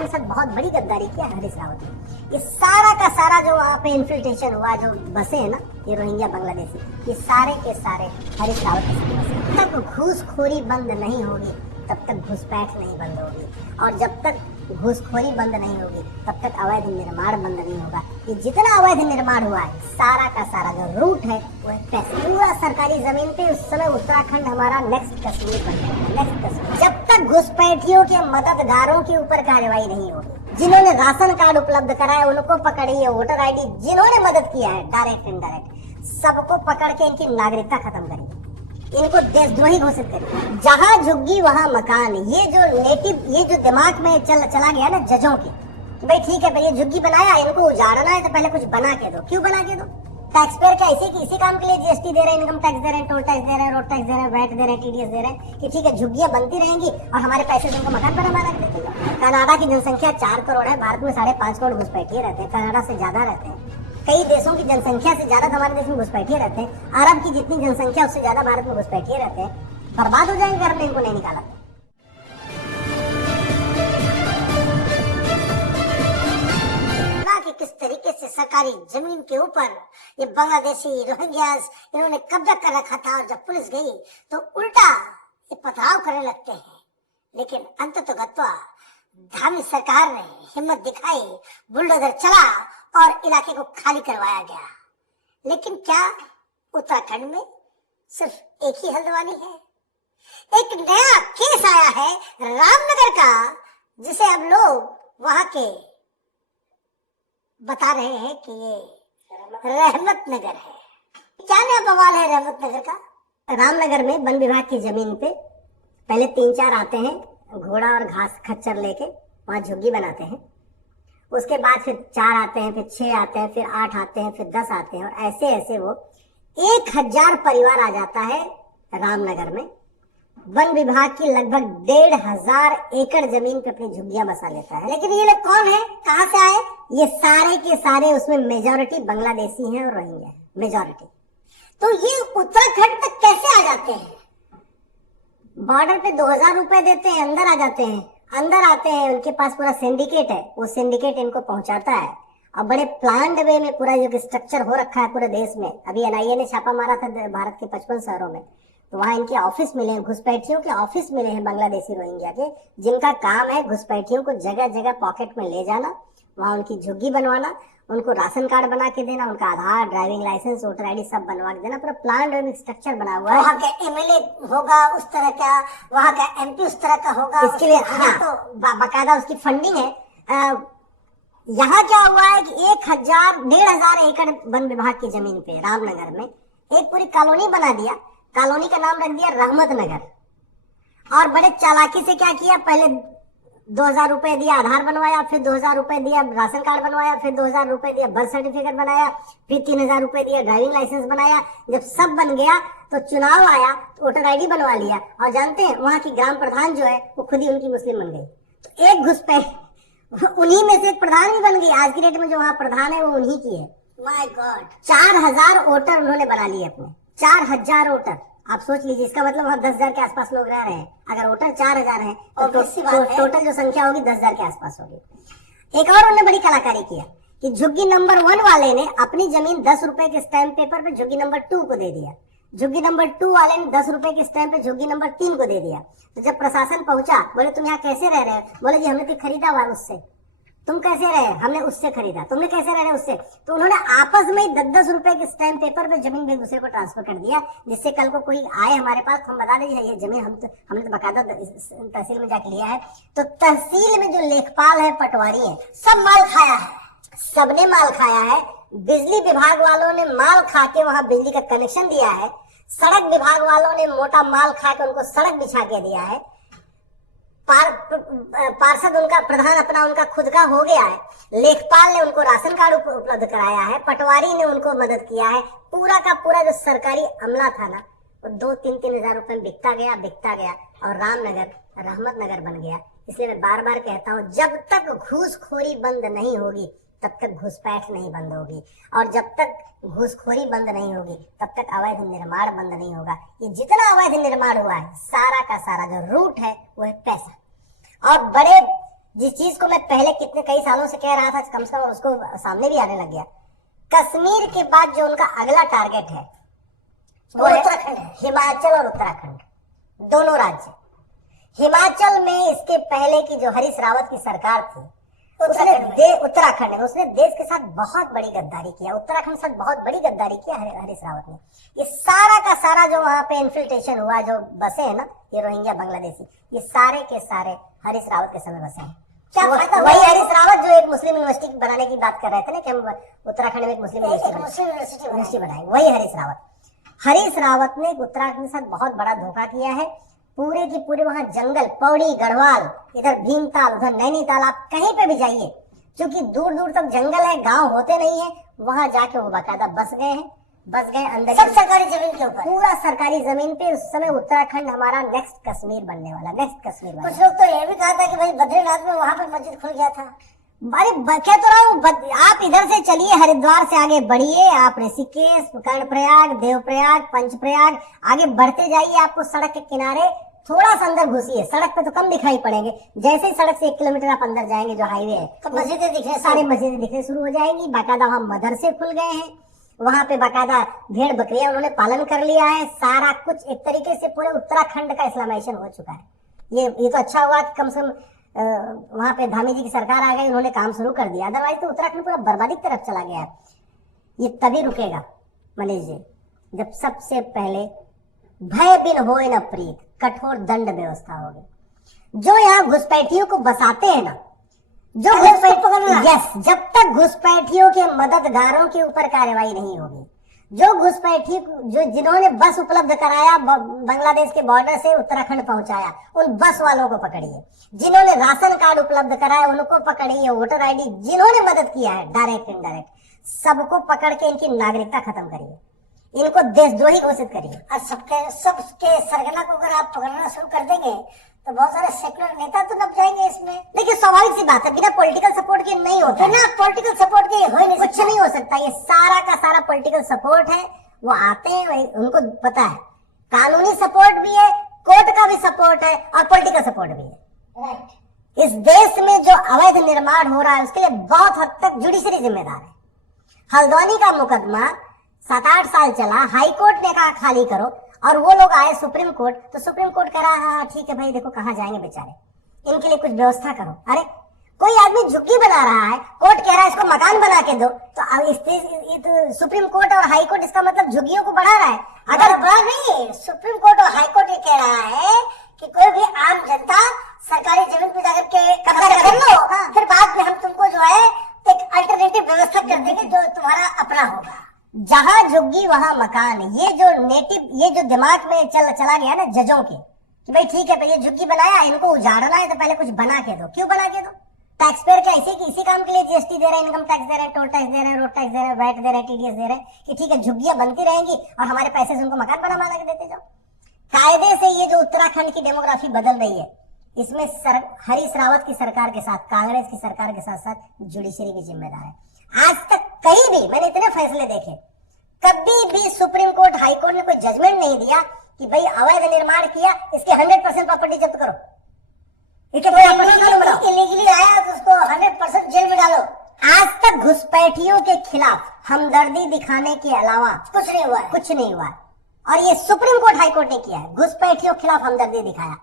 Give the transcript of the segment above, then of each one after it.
के साथ बहुत बड़ी गद्दारी किया हरीश रावत ने। ये सारा का सारा जो वहाँ पे इन्फिल्ट्रेशन हुआ, जो बसे हैं ना ये रोहिंग्या बांग्लादेशी, ये सारे के सारे हरीश रावत के साथ बसे। जब तक घूसखोरी बंद नहीं होगी तब तक घुसपैठ नहीं बंद होगी, और जब तक घूसखोरी बंद नहीं होगी तब तक अवैध निर्माण बंद नहीं होगा। ये जितना अवैध निर्माण हुआ है सारा का सारा जो रूट है वो पैसे, पूरा सरकारी जमीन पे उस समय उत्तराखंड हमारा नेक्स्ट कश्मीर बन जाएगा, नेक्स्ट कश्मीर। जब तक घुसपैठियों के मददगारों के ऊपर कार्रवाई नहीं होगी, जिन्होंने राशन कार्ड उपलब्ध कराया उनको पकड़िए, वोटर ID जिन्होंने मदद किया है डायरेक्ट इनडायरेक्ट, सबको पकड़ के इनकी नागरिकता खत्म करिए, इनको देशद्रोही घोषित करिए। जहाँ झुग्गी वहाँ मकान। ये जो नेटिव, ये जो दिमाग में चला गया ना जजों के, भाई ठीक है भाई ये झुग्गी बनाया, इनको उजाड़ना है तो पहले कुछ बना के दो। क्यों बना के दो? टैक्स पेयर क्या इसी काम के लिए GST दे रहे हैं, इनकम टैक्स दे रहे हैं, टोल टैक्स दे रहे हैं, रोड टैक्स दे रहे हैं, वैट दे रहे हैं, TDS दे रहे हैं कि ठीक है झुग्गियां बनती रहेंगी और हमारे पैसे से उनको मकान बना रख देते। कनाडा की जनसंख्या 4 करोड़ है, भारत में 5.5 करोड़ घुसपैठिए रहते हैं, कनाडा से ज्यादा रहते हैं। कई देशों की जनसंख्या से ज्यादा हमारे देश में घुसपैठिए रहते हैं। अरब की जितनी जनसंख्या उससे ज्यादा भारत में घुसपैठिए रहते हैं। बर्बाद हो जाएंगे अगर हमने इनको नहीं निकाला। कि किस तरीके से सरकारी जमीन के ऊपर ये बांग्लादेशी रोहिंग्यास इन्होंने कब्जा कर रखा था, और जब पुलिस गई तो उल्टा ये पथराव करने लगते हैं। लेकिन अंततोगत्वा धामी सरकार ने हिम्मत दिखाई, बुलडोजर चला और इलाके को खाली करवाया गया। लेकिन क्या उत्तराखंड में सिर्फ एक ही हल्द्वानी है? एक नया केस आया है रामनगर का, जिसे अब लोग वहां के बता रहे हैं कि ये रहमत नगर है। क्या नया बवाल है रहमत नगर का? रामनगर में वन विभाग की जमीन पे पहले 3-4 आते हैं घोड़ा और घास खच्चर लेके, वहां झुग्गी बनाते हैं। उसके बाद फिर 4 आते हैं, फिर 6 आते हैं, फिर 8 आते हैं, फिर 10 आते हैं, और ऐसे ऐसे वो 1000 परिवार आ जाता है रामनगर में। वन विभाग की लगभग 1500 एकड़ जमीन पे अपनी झुग्गियां बसा लेता है। लेकिन ये लोग कौन है, कहां से आए? ये सारे के सारे उसमें मेजॉरिटी बांग्लादेशी हैं और रोहिंग्या है, मेजॉरिटी। तो ये उत्तराखंड तक कैसे आ जाते हैं? बॉर्डर पे 2000 रुपए देते हैं, अंदर आ जाते हैं, अंदर आते हैं, उनके पास पूरा सिंडिकेट है, वो सिंडिकेट इनको पहुंचाता है। और बड़े प्लान्ड वे में पूरा जो स्ट्रक्चर हो रखा है पूरे देश में। अभी NIA ने छापा मारा था भारत के 55 शहरों में, तो वहां इनके ऑफिस मिले हैं, घुसपैठियों के ऑफिस मिले हैं बांग्लादेशी रोहिंग्या के, जिनका काम है घुसपैठियों को जगह जगह पॉकेट में ले जाना, वहां उनकी झुग्गी बनवाना, उनको राशन कार्ड बना के देना, उनका आधार, ड्राइविंग लाइसेंस, वोटर ID सब बनवा के देना। पूरा प्लान स्ट्रक्चर बना हुआ है। वहाँ का MLA होगा उस तरह का, वहाँ का MP उस तरह का होगा, इसके लिए हाँ तो बाकायदा उसकी फंडिंग है। यहाँ क्या हुआ है कि 1500 एकड़ वन विभाग की जमीन पे रामनगर में एक पूरी कॉलोनी बना दिया। कॉलोनी का नाम रख दिया रहमत नगर, और बड़े चालाकी से क्या किया, पहले 2000 रुपए दिया आधार बनवाया, फिर 2000 रुपए दिया राशन कार्ड बनवाया, फिर 2000 रुपए दिया बर्थ सर्टिफिकेट बनाया, फिर 3000 रुपए दिया ड्राइविंग लाइसेंस बनाया। जब सब बन गया तो चुनाव आया तो वोटर ID बनवा लिया। और जानते हैं वहां की ग्राम प्रधान जो है वो खुद ही उनकी मुस्लिम बन गई। तो एक घुसपैठ उन्हीं में से एक प्रधान भी बन गई। आज की डेट में जो वहां प्रधान है वो उन्हीं की है। माय गॉड, 4000 वोटर उन्होंने बना लिए अपने, 4000 वोटर। आप सोच लीजिए, इसका मतलब वहाँ 10,000 के आसपास लोग रह रहे हैं। अगर वोटर 4000 है तो टोटल जो संख्या होगी 10,000 के आसपास होगी। एक और उन्होंने बड़ी कलाकारी किया कि झुग्गी नंबर 1 वाले ने अपनी जमीन 10 रुपए के स्टैंप पेपर पे झुग्गी नंबर 2 को दे दिया। झुग्गी नंबर 2 वाले ने 10 रुपए के स्टैंप पे झुग्गी नंबर 3 को दे दिया। तो जब प्रशासन पहुंचा, बोले तुम यहाँ कैसे रह रहे हो? बोले जी हमने तो खरीदा हुआ उससे। तुम कैसे रहे? हमने उससे खरीदा। तुमने कैसे रह रहे उससे? तो उन्होंने आपस में 10-10 रुपए के स्टैंप पेपर पे जमीन एक दूसरे को ट्रांसफर कर दिया, जिससे कल को कोई आए हमारे पास तो हम बता दें ये जमीन हमने तो बकायदा तहसील में जाके लिया है। तो तहसील में जो लेखपाल है, पटवारी है, सब माल खाया है, सबने माल खाया है। बिजली विभाग वालों ने माल खा के वहां बिजली का कनेक्शन दिया है। सड़क विभाग वालों ने मोटा माल खा के उनको सड़क बिछा के दिया है। पार्षद उनका प्रधान अपना उनका खुद का हो गया है। लेखपाल ने उनको राशन कार्ड उपलब्ध कराया है। पटवारी ने उनको मदद किया है। पूरा का पूरा जो सरकारी अमला था ना, वो 2-3 हजार रुपए में बिकता गया और रामनगर रहमत नगर बन गया। इसलिए मैं बार बार कहता हूँ, जब तक घूसखोरी बंद नहीं होगी तब तक घुसपैठ नहीं बंद होगी, और जब तक घूसखोरी बंद नहीं होगी तब तक अवैध निर्माण बंद नहीं होगा। ये जितना अवैध निर्माण हुआ है सारा का सारा जो रूट है वो है पैसा। और बड़े जिस चीज को मैं पहले कितने कई सालों से कह रहा था, कम से कम उसको सामने भी आने लग गया। कश्मीर के बाद जो उनका अगला टारगेट है वो उत्तराखंड है। हिमाचल और उत्तराखंड दोनों राज्य। हिमाचल में इसके पहले की जो हरीश रावत की सरकार थी, उत्तराखंड में उसने देश के साथ बहुत बड़ी गद्दारी किया। उत्तराखंड के साथ बहुत बड़ी गद्दारी किया हरीश रावत ने। ये सारा का सारा जो वहां पे इन्फिल्ट्रेशन हुआ, जो बसे है ना ये रोहिंग्या बांग्लादेशी, ये सारे के सारे हरीश रावत के समय बसे हैं। क्या वही हरीश रावत जो एक मुस्लिम यूनिवर्सिटी बनाने की बात कर रहे थे ना कि हम उत्तराखंड में एक मुस्लिम यूनिवर्सिटी बनाएंगे, वही हरीश रावत। हरीश रावत ने उत्तराखंड के साथ बहुत बड़ा धोखा किया है। पूरे की पूरे वहां जंगल, पौड़ी, गढ़वाल, इधर भीमताल, उधर नैनीताल, आप कहीं पे भी जाइए, क्योंकि दूर दूर तक जंगल है, गांव होते नहीं है, वहां जाके वो बाकायदा बस गए अंदर, सब सरकारी जमीन के ऊपर, पूरा सरकारी जमीन पे। उस समय उत्तराखंड हमारा नेक्स्ट कश्मीर बनने वाला, नेक्स्ट कश्मीर। कुछ लोग तो ये भी कहा था कि भाई बद्रीनाथ में वहां पे मस्जिद खुल गया था। अरे कह तो रहा हूँ, आप इधर से चलिए, हरिद्वार से आगे बढ़िए, आप ऋषिकेश, कर्णप्रयाग, देवप्रयाग, पंचप्रयाग, आगे बढ़ते जाइए, आपको सड़क के किनारे थोड़ा सा अंदर घुसिए, सड़क पे तो कम दिखाई पड़ेंगे। जैसे ही सड़क से 1 किलोमीटर आप अंदर जाएंगे, जो हाईवे है, तो मस्जिदें दिखने, सारी मस्जिदें दिखने शुरू हो जाएंगी। बाकायदा वहां मदरसे खुल गए हैं, वहां पे बाकायदा भेड़ बकरियां उन्होंने पालन कर लिया है। सारा कुछ एक तरीके से पूरे उत्तराखंड का इस्लामाइजेशन हो चुका है। ये तो अच्छा हुआ कि कम से कम वहां पे धामी जी की सरकार आ गई, उन्होंने काम शुरू कर दिया। अदरवाइज तो उत्तराखंड पूरा बर्बादी की तरफ चला गया है। ये तभी रुकेगा मनीष जी, जब सबसे पहले भय बिन होए न प्रीत, कठोर दंड व्यवस्था होगी। जो यहाँ घुसपैठियों को बसाते हैं ना, जो यस, जब तक घुसपैठियों के मददगारों के ऊपर कार्रवाई नहीं होगी, जो घुसपैठी जो जिन्होंने बस उपलब्ध कराया, बांग्लादेश के बॉर्डर से उत्तराखंड पहुंचाया, उन बस वालों को पकड़िए। जिन्होंने राशन कार्ड उपलब्ध कराया उनको पकड़िए, वोटर आईडी जिन्होंने मदद किया है, डायरेक्ट इनडायरेक्ट, सबको पकड़ के इनकी नागरिकता खत्म करिए, इनको देशद्रोही घोषित करिए। और सबके सरगना को अगर आप पकड़ना शुरू कर देंगे तो बहुत सारे सेकुलर नेता तो दब जाएंगे इसमें। देखिए स्वाभाविक सी बात है, बिना पॉलिटिकल सपोर्ट के नहीं होता, बिना पॉलिटिकल सपोर्ट के हो नहीं, कुछ नहीं हो सकता। ये सारा का सारा पॉलिटिकल सपोर्ट है। वो आते हैं, उनको पता है कानूनी सपोर्ट भी है, कोर्ट का भी सपोर्ट है और पॉलिटिकल सपोर्ट भी है। राइट। इस देश में जो अवैध निर्माण हो रहा है उसके लिए बहुत हद तक जुडिशरी जिम्मेदार है। हल्द्वानी का मुकदमा 7-8 साल चला, हाई कोर्ट ने कहा खाली करो, और वो लोग आए सुप्रीम कोर्ट, तो सुप्रीम कोर्ट कह रहा हाँ ठीक है भाई, देखो कहाँ जाएंगे बेचारे, इनके लिए कुछ व्यवस्था करो। अरे कोई आदमी झुग्गी बना रहा है, कोर्ट कह रहा है इसको मकान बना के दो, तो सुप्रीम कोर्ट और हाई कोर्ट इसका मतलब झुग्गियों को बढ़ा रहा है। अगर बढ़ा नहीं, सुप्रीम कोर्ट और हाई कोर्ट ये कह रहा है कि कोई भी आम जनता सरकारी जमीन पे जाकर के कब्जा कर लो, फिर बाद में हम तुमको जो है एक अल्टरनेटिव व्यवस्था कर देंगे जो तुम्हारा अपना होगा। जहां झुग्गी वहां मकान। ये जो दिमाग में चला गया ना जजों के कि भाई ठीक है भाई ये झुग्गी बनाया, इनको उजाड़ना है तो पहले कुछ बना के दो। क्यों बना के दो? टैक्स पेयर क्या इसी काम के लिए जीएसटी दे रहे हैं, इनकम टैक्स दे रहे हैं, टोल टैक्स दे रहे हैं, रोड टैक्स दे रहे हैं, वैट दे रहे हैं, टीडीएस दे रहे हैं कि ठीक है झुग्गियां बनती रहेंगी और हमारे पैसे से उनको मकान बना के देते जाओ। कायदे से ये जो उत्तराखंड की डेमोग्राफी बदल रही है, इसमें हरीश रावत की सरकार के साथ, कांग्रेस की सरकार के साथ साथ जुडिशरी भी जिम्मेदार है। आज तक कहीं भी मैंने इतने फैसले देखे, कभी भी सुप्रीम कोर्ट, हाई कोर्ट ने कोई जजमेंट नहीं दिया कि भाई अवैध निर्माण किया इसके 100% प्रॉपर्टी जब्त करो, इलीगली आया तो उसको 100% जेल में डालो। आज तक घुसपैठियों के खिलाफ हमदर्दी दिखाने के अलावा कुछ नहीं हुआ। और ये सुप्रीम कोर्ट, हाई कोर्ट ने किया है, घुसपैठियों के खिलाफ हमदर्दी दिखाया,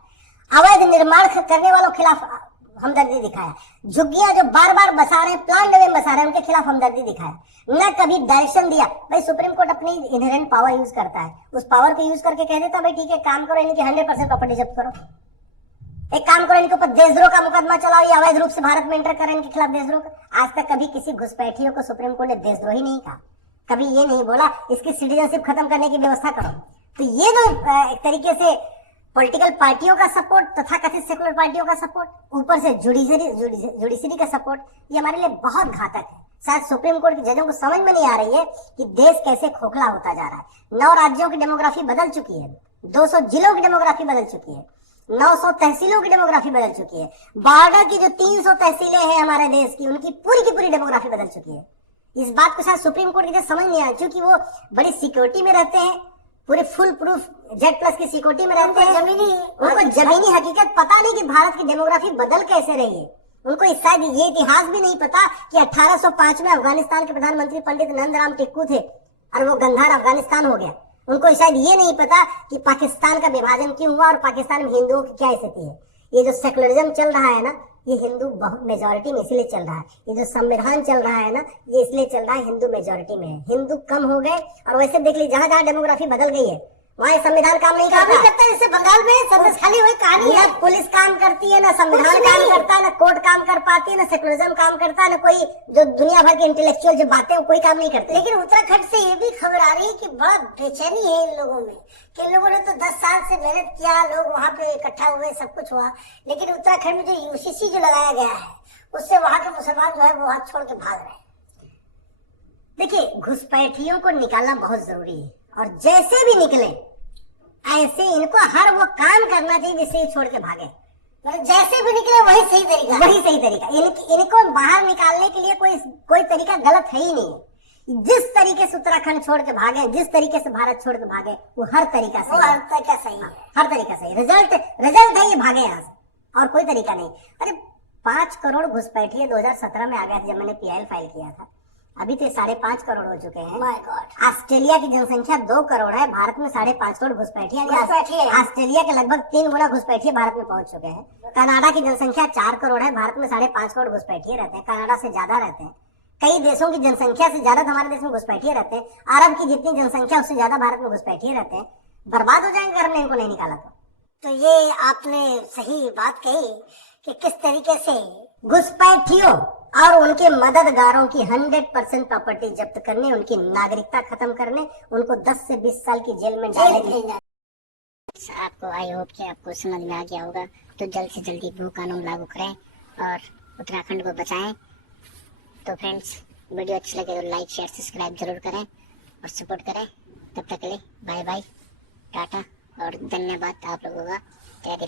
अवैध निर्माण करने वालों के खिलाफ हमदर्दी दिखाया, झुग्गियां जो बार बार बसा रहे हैं, प्लान में बसा रहे हैं, उनके खिलाफ हमदर्दी दिखाया, न कभी डायरेक्शन दिया। भाई सुप्रीम कोर्ट अपनी इनहेरेंट पावर यूज करता है, उस पावर को यूज करके कह देता भाई ठीक है काम करो, इनकी 100% प्रॉपर्टी जब्त करो, एक काम करो इनके ऊपर देशद्रोह का मुकदमा चलाओ, ये अवैध रूप से भारत में एंटर करें, इनके खिलाफ देशद्रोह का। आज तक कभी किसी घुसपैठियों को सुप्रीम कोर्ट ने देशद्रोही नहीं कहा, कभी ये नहीं बोला इसकी सिटीजनशिप खत्म करने की व्यवस्था करो। तो ये जो एक तरीके से पॉलिटिकल पार्टियों का सपोर्ट तथा कथित सेकुलर पार्टियों का सपोर्ट, ऊपर से जुडिशरी का सपोर्ट, ये हमारे लिए बहुत घातक है। शायद सुप्रीम कोर्ट के जजों को समझ में नहीं आ रही है कि देश कैसे खोखला होता जा रहा है। 9 राज्यों की डेमोग्राफी बदल चुकी है, 200 जिलों की डेमोग्राफी बदल चुकी है, 900 तहसीलों की डेमोग्राफी बदल चुकी है, बॉर्डर की जो 300 तहसीलें हैं हमारे देश की, उनकी पूरी डेमोग्राफी बदल चुकी है। इस बात को शायद सुप्रीम कोर्ट की समझ नहीं आया, क्योंकि वो बड़ी सिक्योरिटी में रहते हैं, पूरे फुल प्रूफ Z+ की सिक्योरिटी में रहते हैं, उनको जमीनी हकीकत पता नहीं कि भारत की डेमोग्राफी बदल कैसे रही है। उनको शायद ये इतिहास भी नहीं पता कि 1805 में अफगानिस्तान के प्रधानमंत्री पंडित नंदराम टिक्कू थे और वो गंधार अफगानिस्तान हो गया। उनको शायद ये नहीं पता कि पाकिस्तान का विभाजन क्यों हुआ और पाकिस्तान में हिंदुओं की क्या स्थिति है। ये जो सेकुलरिज्म चल रहा है ना, ये हिंदू मेजोरिटी में इसलिए चल रहा है। ये जो संविधान चल रहा है ना, ये इसलिए चल रहा है हिंदू मेजोरिटी में है। हिंदू कम हो गए और वैसे देख लीजिए जहां जहां डेमोग्राफी बदल गई है वहाँ संविधान काम नहीं करता। जैसे बंगाल में सदस्य खाली हुई कहानी है, पुलिस काम करती है ना, संविधान काम करता है ना, कोर्ट काम कर पाती है ना, सेकुलरिज्म काम करता है ना, कोई जो दुनिया भर के इंटेलेक्चुअल जो बातें वो कोई काम नहीं करते। लेकिन उत्तराखंड से ये भी खबर आ रही है कि बड़ा बेचैनी है इन लोगों में कि इन लोगों ने तो 10 साल से मेहनत किया, लोग वहाँ पे इकट्ठा हुए, सब कुछ हुआ, लेकिन उत्तराखंड में जो यूसीसी जो लगाया गया है उससे वहाँ के मुसलमान जो है वो हाथ छोड़ के भाग रहे हैं। देखिए, घुसपैठियों को निकालना बहुत जरूरी है और जैसे भी निकले ऐसे इनको हर वो काम करना चाहिए जिससे ये छोड़ के भागे। मतलब जैसे भी निकले वही सही तरीका, वही सही तरीका। इनको बाहर निकालने के लिए कोई तरीका गलत है ही नहीं है। जिस तरीके से उत्तराखंड छोड़ के भागे, जिस तरीके से भारत छोड़ के भागे, वो हर तरीका सही है। हर तरीका सही है, हर तरीका सही। रिजल्ट है ये भागे यहाँ से, और कोई तरीका नहीं। अरे 5 करोड़ घुसपैठिए 2017 में आ गया था जब मैंने PIL फाइल किया था। अभी तो 5.5 करोड़ हो चुके हैं। My God. ऑस्ट्रेलिया की जनसंख्या 2 करोड़ है, भारत में 5.5 करोड़ घुसपैठिए। ऑस्ट्रेलिया के लगभग 3 गुना घुसपैठिए भारत में पहुंच चुके हैं। कनाडा की जनसंख्या 4 करोड़ है, भारत में 5.5 करोड़ घुसपैठिए रहते हैं, कनाडा से ज्यादा रहते हैं। कई देशों की जनसंख्या से ज्यादा हमारे देश में घुसपैठिए रहते हैं। अरब की जितनी जनसंख्या उससे ज्यादा भारत में घुसपैठिए रहते हैं। बर्बाद हो जाएंगे अगर हमने इनको नहीं निकाला तो ये आपने सही बात कही कि किस तरीके से घुसपैठियों और उनके मददगारों की 100% प्रॉपर्टी जब्त करने, उनकी नागरिकता खत्म करने, उनको 10 से 20 साल की जेल में डालेंगे। आपको आई होप कि आपको समझ में आ गया होगा। तो जल्द से जल्दी वो कानून लागू करें और उत्तराखंड को बचाएं। तो फ्रेंड्स, वीडियो अच्छी लगे तो लाइक शेयर सब्सक्राइब जरूर करें और सपोर्ट करें। तब तक के लिए बाय बाय, टाटा और धन्यवाद आप लोगों का।